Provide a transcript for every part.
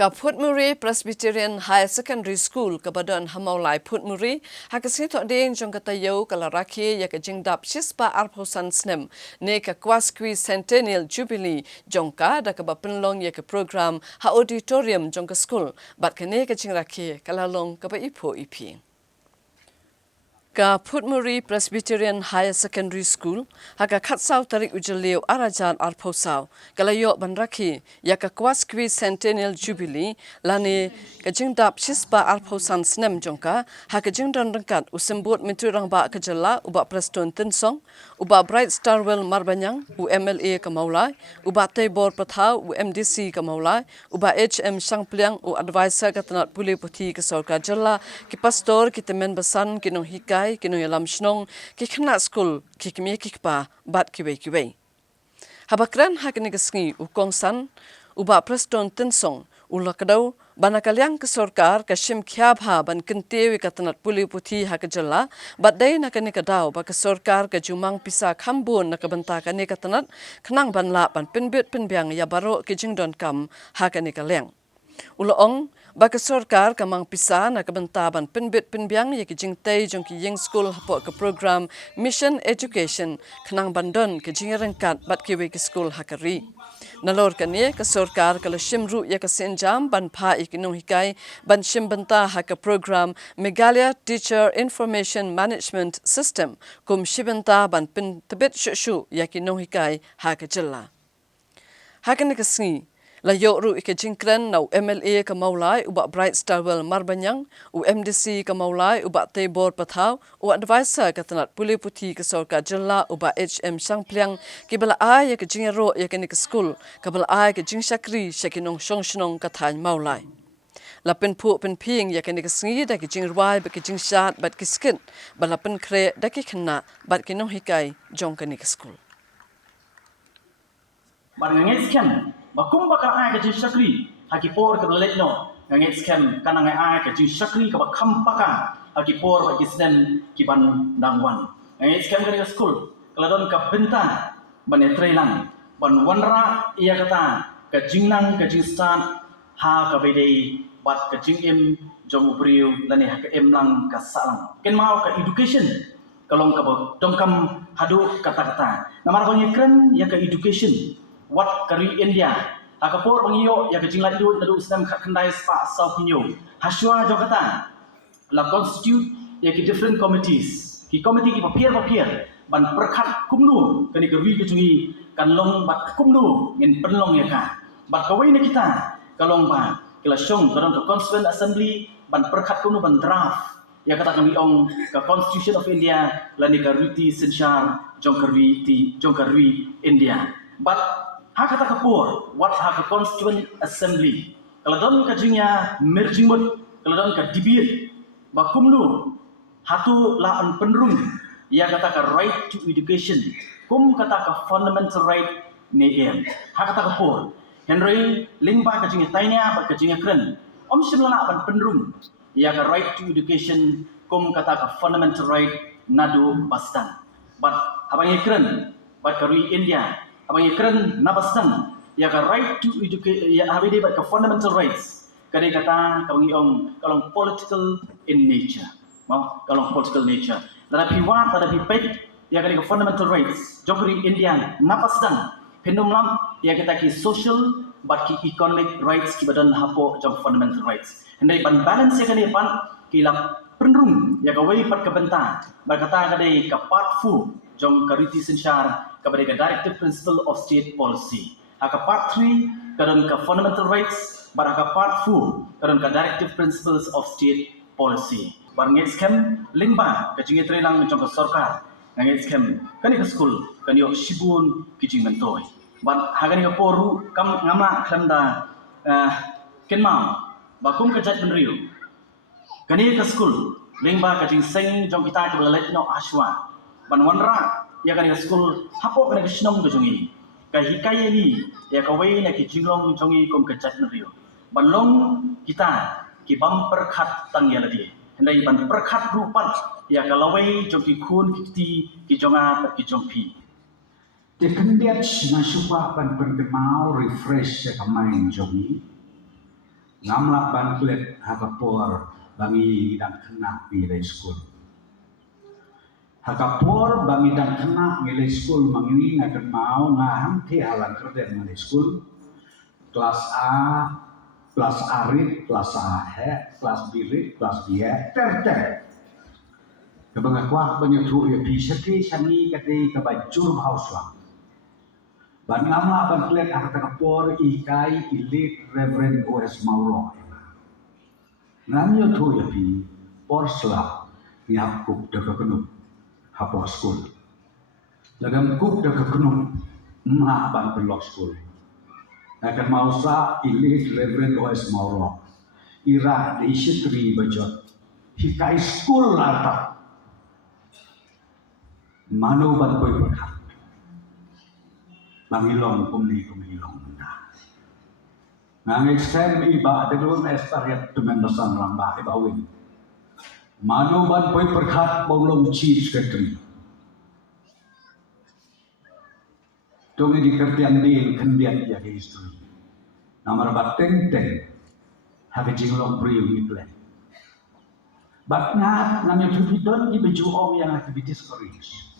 Ka Putmuri Presbyterian High Secondary School kabadon hamaulai Putmuri hakasito din jong katayo kalaraki ya kajingdap shispa arposan snem ne ka kwaskwi Centennial Jubilee jongka da kabapenlong ya ka program ha auditorium jong ka school bat kane ka jingraki kalalong kaba ipo ipi. Ka Putmuri Presbyterian High Secondary School haka khatsau tarik ujaleu arajan arposau kalayo banraki ya ka kwaskwi Centennial Jubilee lani ka jingdap shispa arposan snem jongka haka jingdan rangkat usembut miturang ba kajala uba Preston Tinsong uba Bright Starwell Marbanyang UMLA kamaulai uba Tebor Pathau UMDC kamaulai uba HM Sangpliang u advisor katanat puli puthi ka sorka jalla ki pastor ki temen basan kinong hika kinu yalam shnong ki khna school ki kimi kikpa bat kiwe habakran hakni gasngi ukong san uba Preston Tinsong ulakadau banakalyang ke sorkar ka shim khyabha ban kintewi katanat puli puthi hakajalla badai nakani kadau ba ka sorkar ka jumang pisa khambun nakabanta kani katanat khnang banla ban pinbit pinbyang ya baro ki jingdon kam hakani kalyang ulong baka sorkar kamang pisa na kabentaban pinbit pinbyang ya ki jingtay jong ki ying school hapo ka program Mission Education kanang bandon ki jingarangkat bat ki ki school hakari nalor kani ka sorkar kala shimru ya ka senjam ban pha ikinong hikai ban shimbanta ha ka program Megalia Teacher Information Management System kum shibanta ban pin tabit shu ya ki nong hikai ha ka jilla hakani ka sngi la yoru ike jingkren na MLA ka maulai uba Bright Starwell Marbanyang UMDC ka maulai uba Tebor Pathau u advisor ka tanat puli puthi ka sorka jilla uba HM Sangpliang ki bala ai ka jingero ya ka ni school ka bala ai ka jingshakri shakinong shongshnong ka than maulai la pen pu pen ping ya ka ni sngi da ki jingwai ba ki jingshat bat ki skin bala pen kre da ki khna bat ki nong hikai jong ka ni school barangay scam bakum bakal ay ka jing shakri hakipor ka letno ngay scam kanang ay ka jing shakri ka bakam pakan hakipor ba kisnen kiban dangwan ngay scam ka school kaladon ka benta ban etrelang ban wanra iya kata ka jingnang ka jing stan ha ka bede bat ka jing im jong briu lani ha ka emlang ka salang ken mau ka education kalong ka dongkam hadu kata-kata namar pangikran ya ka education wat kari India akapor bangiyo ya kejinglat du nadu islam kendai spa sau pinyo haswa jogatan la constitute ya ki different committees ki committee ki papier ban perkhat kumnu kani gerwi kejungi kan long bat kumnu ngin penlong ya ka bat kawai ni kita kalong ba kila syong kadang ke constituent assembly ban perkhat kumnu ban draft ya kata kami ong ke constitution of India lani karwiti sensyar jongkarwi India but hakata kapur what hak constituent assembly kaladon kajingnya merjingmut kaladon ka dibir bakumnu hatu laan penrung ya kata ka right to education kum kata ka fundamental right ne em hakata kapur henry lingba kajingnya tainya ba kajingnya kren om simlana ban penrung ya ka right to education kum kata ka fundamental right nadu bastan but abangi kren bat karui India abang ikran nabastan ya ka right to education ya habide ba ka fundamental rights kade kata kabang iong kalong political in nature mau kalong political nature tetapi wa tetapi pet ya kade ka fundamental rights jokri Indian nabastan pendumlam ya kita ki social but ki economic rights ki badan hapo jong fundamental rights hendai ban balance ya kade pan kilap penrung ya ka wei pat ka benta ba kata kade ka part fu jong kariti sensyar kepada directive principle of state policy. Haka part 3 kadang ke fundamental rights, baraka part 4 kadang ke directive principles of state policy. Barangit scam lingba ke jingi trelang jong ke sorkar. Ngangit scam kani ke school kani yok shibun kijing mentoy. Ban hagani ke poru kam ngama klamda kenmam bakum ke jat benriu. Kani ke school lingba ke jing seng jong kita ke belet no aswa. Ban wanra ya kan school hapo kan kisnong gejungi ka hikaya ni ya ka wei na ki jinglong jongi kom ka chat nrio banlong kita ki bumper khat tang ya lagi hendai ban perkhat rupat ya ka lawei jongi khun ki jonga ki jongpi de kendiat na shupa ban bergemau refresh ka main jongi ngamla ban klet hakapor bangi dan kena nilai school. Hakapor bangi dan kena nilai school mangini ngakan mau ngaham ti halan kerden nilai school. Kelas A, kelas arit, kelas A, kelas birit, kelas dia, ter. Kebangan kuah banyak tu ya pisati sani kati kebajur hauslah. Ban ngama ban klet hakapor ikai ilit Reverend O.S. Mauro. Namanya tu ya pi porslah niap kup dah kekenuk hapor school. Lagam kup dah kekenuk mah ban pelok school. Akan mausa ilit Reverend O.S. Mauro. Ira di isyitri bajot. Hikai school larta. Manu ban koi berkat. Mangilong kumilong dah. Nang extend iba deglon estariat tumen basan ramba ibawin. Manu ban koi berkat bolong chief secretary. Tungi di kertian din kendian ya history. Namar bateng hake jinglong priu itle. Bat ngat namanya tubidon di baju om yang hake be discouraged.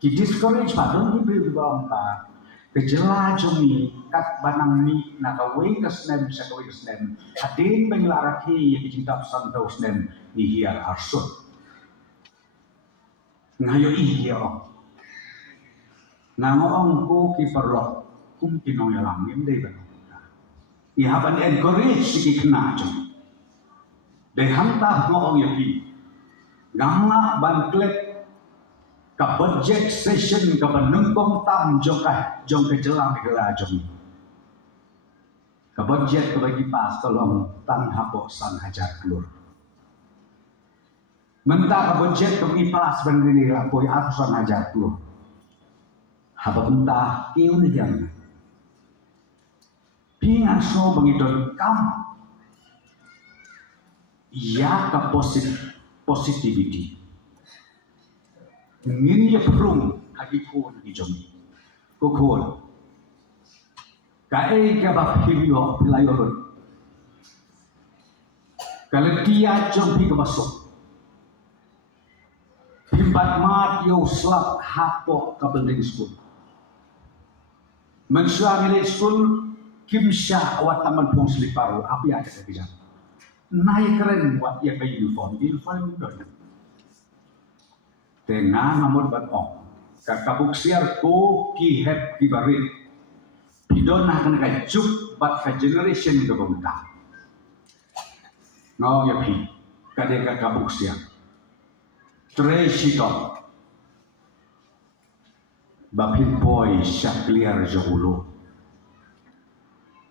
Ki discourage padon di priu bawangka. Kejela jumi kat banang mi nakawai kesnem sakawai kesnem. Hadin benglaraki yang dijintap santau snem ni hiar arsut. Ngayo iya om. Nangoong ko kiperlok kung kinongyalangin day ba? Ihaban encourage si kena jom. Day hantah ngoong yapi. Nganga bantlet ka budget session ka banungkong tam jong kejelang kela jom. Ka budget ka bagi pas tolong tang hapok sang hajar kelur. Mentah ka budget ka bagi pas bandini lapoi atusan hajar kelur. Haba entah kiu ni jang. Pingan so bangidon kam. Ya ka positivity. Ngin ya perung hagi kon di jomi. Kokol. Kae ka ba hilyo pilayon. Kalau dia jom pi ka masuk. Pimpat mat yo slap hapo ka building school. Mensuami school kimsha awat taman pong seliparu api ada kerja. Naik keren buat ia ke uniform don. Tengah namun batong. Kakabuk siar ko ki hep ki barit. Pidon akan kajuk bat ka generation ke bangka. Ngau ya pi kade kakabuk siar. Treshito. Bapin boy syakliar jahulu.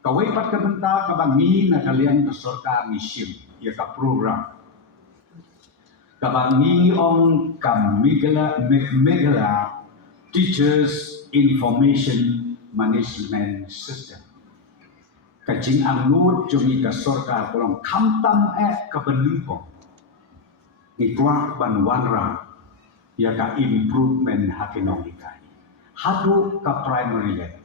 Kawai pat kebenta kabangi na kalian kesorka misim ya ka program. Kabangi ong kamigala Teachers Information Management System. Kajing angut jumi kesorka kolong kamtam kebenungkong. Ngikuak banwanra ya ka improvement hakinong ikai. Hadu ka primary level.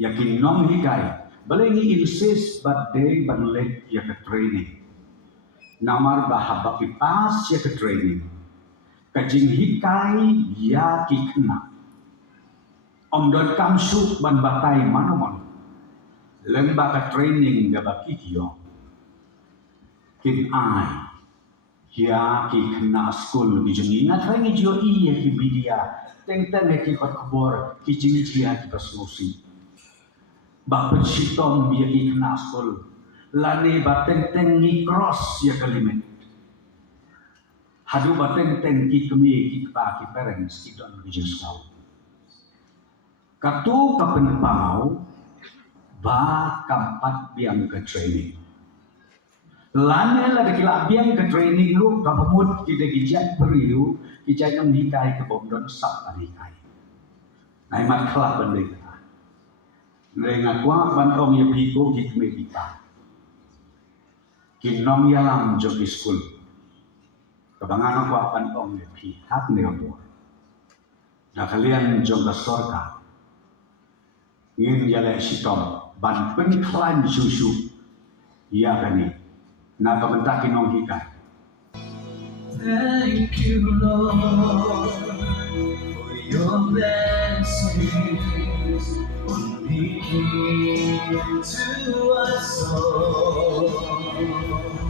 Yakin nong hikai. Balengi insist but day banlet ya ka training. Namar bahaba kipas ya ka training. Kajing hikai ya kikna. Omdon kamsuk ban batay manomon. Lemba ka training ga bakikyo. Kin ai. Ya kikna school bijungi ngatrangi jo iya ki bidia. Teng-teng ki kot kubor ki jingijia ki pasmusi. Bapak sitom ya ki kena school. Lani bateng-teng ni cross ya kalimet. Hadu bateng-teng ki kemi ki kepa ki parents ki don bijung sekau. Katu kapenpau ba kampat biang ke training. Lani lah dekila biang ke training lu kapemut ki degijat periu ki jayang hikai ke bomdon sap hikai. Nai mat kelak bendek. Lenga kuah bantong ya piko ki kemi kita. Kinong yalam jogi school. Kebangan kuah bantong ya pi hak neopor. Nah kalian jongga sorka. Ngin yale sitom ban penklan susu Iya kani. Na kabentaki nong hika. Thank you, Lord, for your blessings only came to us all.